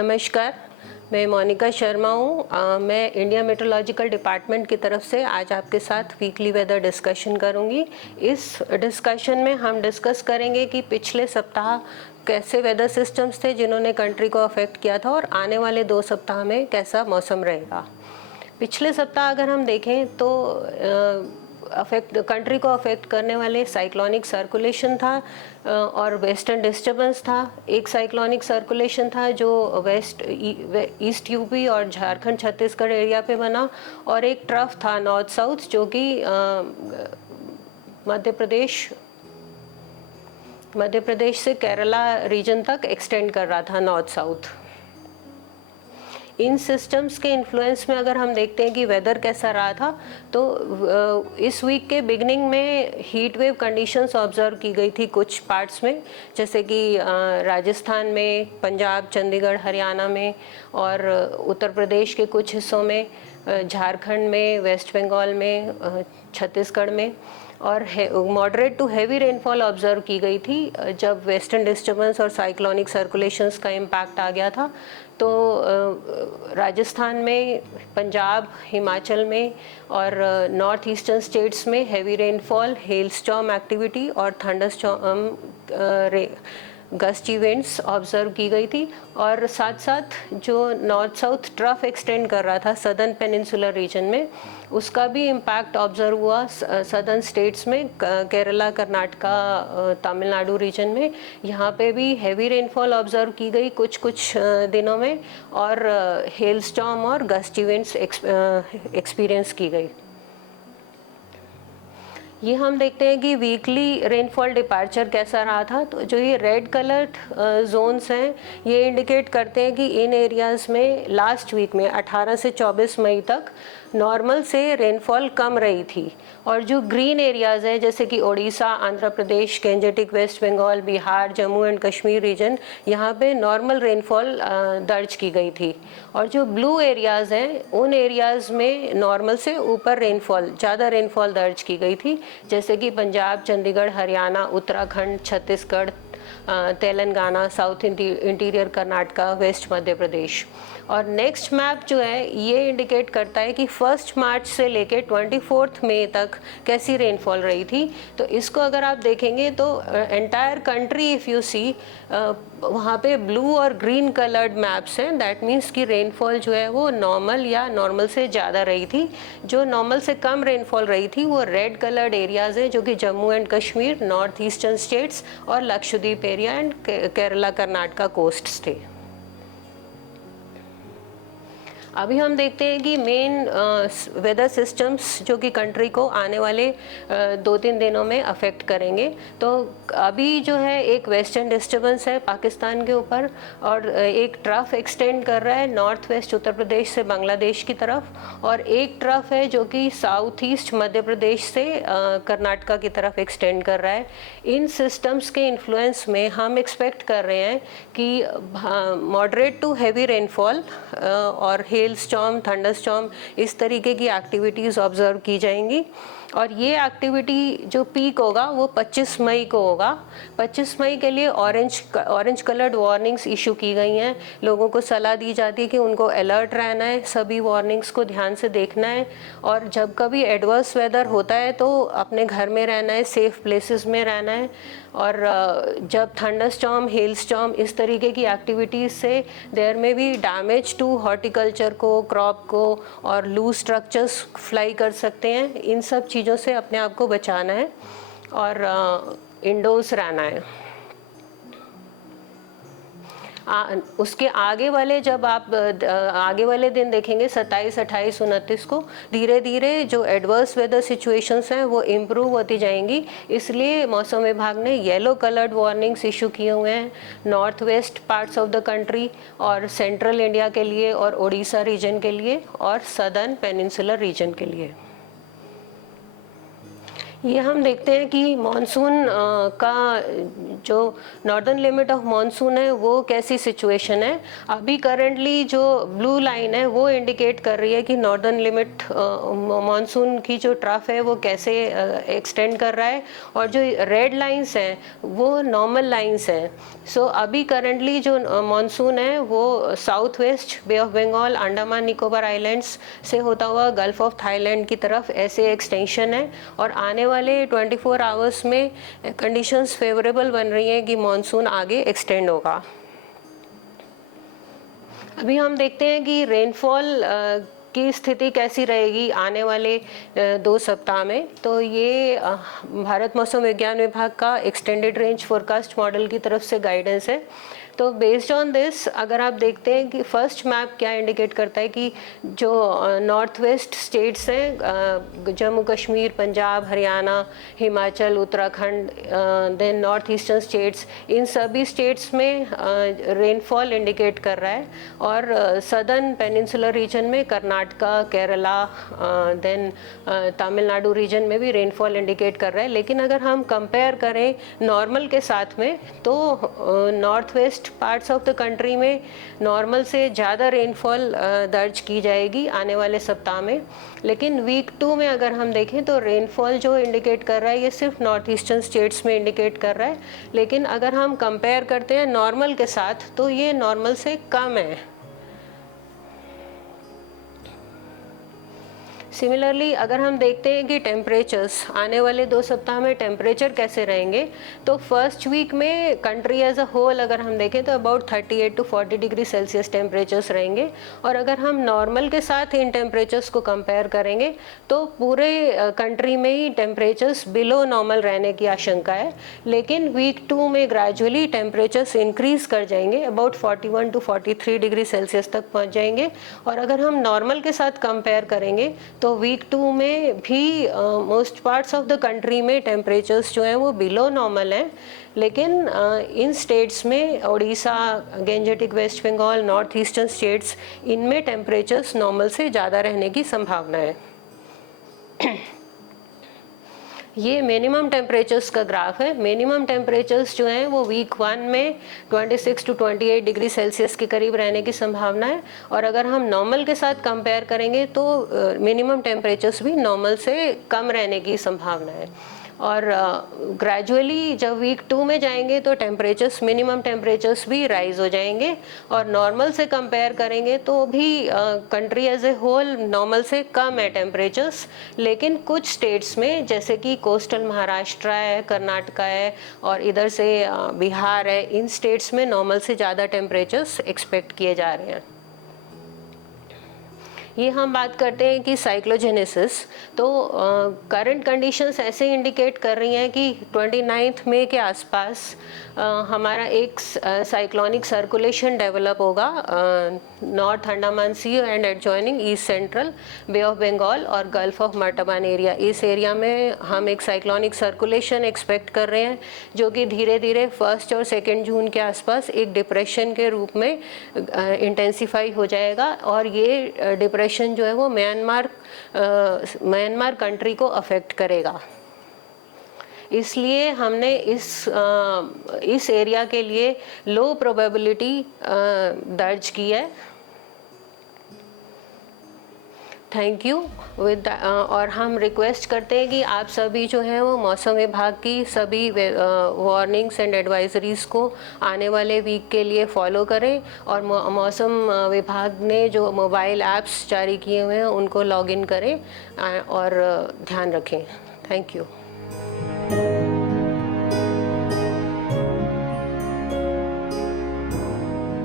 नमस्कार, मैं मोनिका शर्मा हूँ। मैं इंडिया मेट्रोलॉजिकल डिपार्टमेंट की तरफ से आज आपके साथ वीकली वेदर डिस्कशन करूँगी। इस डिस्कशन में हम डिस्कस करेंगे कि पिछले सप्ताह कैसे वेदर सिस्टम्स थे जिन्होंने कंट्री को अफेक्ट किया था और आने वाले 2 सप्ताह में कैसा मौसम रहेगा। पिछले सप्ताह अगर हम देखें तो कंट्री को अफेक्ट करने वाले साइक्लोनिक सर्कुलेशन था और वेस्टर्न डिस्टर्बेंस था। एक साइक्लोनिक सर्कुलेशन था जो ईस्ट यूपी और झारखंड छत्तीसगढ़ एरिया पे बना, और एक ट्रफ था नॉर्थ साउथ जो कि मध्य प्रदेश से केरला रीजन तक एक्सटेंड कर रहा था, नॉर्थ साउथ। इन सिस्टम्स के इन्फ्लुएंस में अगर हम देखते हैं कि वेदर कैसा रहा था, तो इस वीक के बिगनिंग में हीट वेव कंडीशंस ऑब्जर्व की गई थी कुछ पार्ट्स में, जैसे कि राजस्थान में, पंजाब, चंडीगढ़, हरियाणा में, और उत्तर प्रदेश के कुछ हिस्सों में, झारखंड में, वेस्ट बंगाल में, छत्तीसगढ़ में, और moderate to heavy rainfall observe की गई थी जब वेस्टर्न डिस्टर्बेंस और साइक्लोनिक सर्कुलेशंस का इम्पैक्ट आ गया था। तो राजस्थान में, पंजाब, हिमाचल में और नॉर्थ ईस्टर्न स्टेट्स में heavy rainfall, hail storm activity और थंडरस्टॉर्म गस्ट इवेंट्स ऑब्जर्व की गई थी। और साथ साथ जो नॉर्थ साउथ ट्रफ एक्सटेंड कर रहा था सदर्न पेनिनसुलर रीजन में, उसका भी इम्पैक्ट ऑब्जर्व हुआ सदर्न स्टेट्स में, केरला, कर्नाटका, तमिलनाडु रीजन में। यहाँ पे भी हैवी रेनफॉल ऑब्जर्व की गई कुछ दिनों में, और हेल स्टॉर्म और गस्ट इवेंट्स एक्सपीरियंस की गई। ये हम देखते हैं कि वीकली रेनफॉल डिपार्चर कैसा रहा था। तो जो ये रेड कलर्ड जोन्स हैं, ये इंडिकेट करते हैं कि इन एरियाज़ में लास्ट वीक में 18 से 24 मई तक नॉर्मल से रेनफॉल कम रही थी। और जो ग्रीन एरियाज़ हैं जैसे कि Orissa, Andhra Pradesh, Gangetic West Bengal, Bihar, Jammu and Kashmir region, यहाँ पे नॉर्मल रेनफॉल दर्ज की गई थी। और जो ब्लू एरियाज़ हैं उन एरियाज़ में नॉर्मल से ऊपर रेनफॉल, ज़्यादा रेनफॉल दर्ज की गई थी, जैसे कि Punjab, Chandigarh, Haryana, Uttarakhand, Chhattisgarh, Telangana, south interior Karnataka, west Madhya Pradesh. और नेक्स्ट मैप जो है ये इंडिकेट करता है कि 1 मार्च से लेके 24 मई तक कैसी रेनफॉल रही थी। तो इसको अगर आप देखेंगे तो entire country if you see, वहाँ पे ब्लू और ग्रीन कलर्ड मैप्स हैं। दैट मीन्स कि रेनफॉल जो है वो नॉर्मल या नॉर्मल से ज़्यादा रही थी। जो नॉर्मल से कम रेनफॉल रही थी वो रेड कलर्ड एरियाज़ हैं, जो कि Jammu and Kashmir, north eastern states और Lakshadweep area and Kerala, Karnataka coasts थे। अभी हम देखते हैं कि मेन वेदर सिस्टम्स जो कि कंट्री को आने वाले 2-3 दिनों में अफेक्ट करेंगे। तो अभी जो है एक वेस्टर्न डिस्टर्बेंस है पाकिस्तान के ऊपर, और एक ट्रफ एक्सटेंड कर रहा है नॉर्थ वेस्ट उत्तर प्रदेश से बांग्लादेश की तरफ, और एक ट्रफ है जो कि साउथ ईस्ट मध्य प्रदेश से कर्नाटका की तरफ एक्सटेंड कर रहा है। इन सिस्टम्स के इन्फ्लुएंस में हम एक्सपेक्ट कर रहे हैं कि मॉडरेट टू हैवी रेनफॉल और हेल स्टॉर्म, थंडरस्टॉर्म, इस तरीके की एक्टिविटीज़ ऑब्जर्व की जाएंगी। और ये एक्टिविटी जो पीक होगा वो 25 मई को होगा। 25 मई के लिए ऑरेंज कलर्ड वार्निंग्स इशू की गई हैं। लोगों को सलाह दी जाती है कि उनको अलर्ट रहना है, सभी वार्निंग्स को ध्यान से देखना है, और जब कभी एडवर्स वेदर होता है तो अपने घर में रहना है, सेफ प्लेसेस में रहना है। और जब थंडरस्टॉर्म, हेल स्टॉर्म, इस तरीके की एक्टिविटीज़ से देयर में भी डैमेज टू हॉर्टिकल्चर को, क्रॉप को, और लूज स्ट्रक्चर्स फ्लाई कर सकते हैं। इन सब चीज़ों से अपने आप को बचाना है और इंडोर्स रहना है। उसके आगे वाले, जब आप आगे वाले दिन देखेंगे 27, 28, 29 को, धीरे धीरे जो एडवर्स वेदर सिचुएशंस हैं वो इम्प्रूव होती जाएंगी। इसलिए मौसम विभाग ने येलो कलर्ड वार्निंग्स इशू किए हुए हैं north west parts of the country, और सेंट्रल इंडिया के लिए, और उड़ीसा रीजन के लिए, और सदर्न पेनिनसुलर रीजन के लिए। ये हम देखते हैं कि मॉनसून का जो नॉर्दर्न लिमिट ऑफ मॉनसून है वो कैसी सिचुएशन है। अभी करंटली जो ब्लू लाइन है वो इंडिकेट कर रही है कि नॉर्दर्न लिमिट मॉनसून की जो ट्रफ है वो कैसे एक्सटेंड कर रहा है, और जो रेड लाइंस हैं वो नॉर्मल लाइंस हैं। सो अभी करंटली जो मॉनसून है वो south west Bay of Bengal, Andaman Nicobar islands से होता हुआ गल्फ ऑफ थाईलैंड की तरफ ऐसे एक्सटेंशन है, और आने वाले 24 आवर्स में कंडीशंस फेवरेबल बन रही हैं कि मॉनसून आगे एक्सटेंड होगा। अभी हम देखते हैं कि रेनफॉल की स्थिति कैसी रहेगी आने वाले 2 सप्ताह में। तो ये भारत मौसम विज्ञान विभाग का एक्सटेंडेड रेंज फोरकास्ट मॉडल की तरफ से गाइडेंस है। तो बेस्ड ऑन दिस अगर आप देखते हैं कि फर्स्ट मैप क्या इंडिकेट करता है कि जो नॉर्थ वेस्ट स्टेट्स हैं, Jammu Kashmir, Punjab, Haryana, Himachal, Uttarakhand, then north eastern states, इन सभी स्टेट्स में रेनफॉल इंडिकेट कर रहा है, और सदर्न पेनिनसुलर रीजन में कर्नाटका, केरला, देन तमिलनाडु रीजन में भी रेनफॉल इंडिकेट कर रहा है। लेकिन अगर हम कंपेयर करें नॉर्मल के साथ में तो north west parts of the country में नॉर्मल से ज़्यादा रेनफॉल दर्ज की जाएगी आने वाले सप्ताह में। लेकिन वीक 2 में अगर हम देखें तो रेनफॉल जो इंडिकेट कर रहा है ये सिर्फ नॉर्थ ईस्टर्न स्टेट्स में इंडिकेट कर रहा है। लेकिन अगर हम कंपेयर करते हैं नॉर्मल के साथ तो ये नॉर्मल से कम है। सिमिलरली अगर हम देखते हैं कि टेम्परेचर्स आने वाले 2 सप्ताह में टेम्परेचर कैसे रहेंगे, तो फर्स्ट वीक में कंट्री एज अ होल अगर हम देखें तो about 38 to 40 degree Celsius temperatures रहेंगे। और अगर हम नॉर्मल के साथ इन टेम्परेचर्स को कंपेयर करेंगे तो पूरे कंट्री में ही टेम्परेचर्स बिलो नॉर्मल रहने की आशंका है। लेकिन वीक 2 में ग्रेजुअली टेम्परेचर्स इंक्रीज कर जाएंगे, अबाउट 41 to 43 डिग्री सेल्सियस तक पहुँच जाएंगे। और अगर हम नॉर्मल के साथ कंपेयर करेंगे तो वीक 2 में भी most parts of the country में टेम्परेचर्स जो हैं वो बिलो नॉर्मल हैं। लेकिन इन स्टेट्स में Odisha, Gangetic west Bengal, north eastern states, इनमें टेम्परेचर्स नॉर्मल से ज़्यादा रहने की संभावना है। ये मिनिमम टेम्परेचर्स का ग्राफ है। मिनिमम टेम्परेचर्स जो हैं वो वीक 1 में 26 to 28 डिग्री सेल्सियस के करीब रहने की संभावना है। और अगर हम नॉर्मल के साथ कंपेयर करेंगे तो मिनिमम टेम्परेचर्स भी नॉर्मल से कम रहने की संभावना है। और ग्रेजुअली जब वीक 2 में जाएंगे तो टेम्परेचर्स, मिनिमम टेम्परेचर्स भी राइज हो जाएंगे। और नॉर्मल से कंपेयर करेंगे तो भी country as a whole normal से कम है टेम्परेचर्स। लेकिन कुछ स्टेट्स में जैसे कि कोस्टल महाराष्ट्र है, कर्नाटका है, और इधर से बिहार है, इन स्टेट्स में नॉर्मल से ज़्यादा टेम्परेचर्स एक्सपेक्ट किए जा रहे हैं। ये हम बात करते हैं कि साइक्लोजेनेसिस। तो करंट कंडीशंस ऐसे इंडिकेट कर रही हैं कि 29 मई के आसपास हमारा एक साइक्लोनिक सर्कुलेशन डेवलप होगा north Andaman Sea and adjoining east central Bay of Bengal और गल्फ ऑफ मर्टाबान एरिया। इस एरिया में हम एक साइक्लोनिक सर्कुलेशन एक्सपेक्ट कर रहे हैं जो कि धीरे धीरे 1 और 2 जून के आसपास एक डिप्रेशन के रूप में इंटेंसिफाई हो जाएगा। और ये डिप्रेशन जो है वो म्यांमार कंट्री को अफेक्ट करेगा। इसलिए हमने इस एरिया के लिए लो प्रोबेबिलिटी दर्ज की है। Thank you. और हम रिक्वेस्ट करते हैं कि आप सभी जो है वो मौसम विभाग की सभी वार्निंग्स एंड एडवाइजरीज़ को आने वाले वीक के लिए फॉलो करें, और मौसम विभाग ने जो मोबाइल ऐप्स जारी किए हुए हैं उनको लॉगिन करें और ध्यान रखें। Thank you.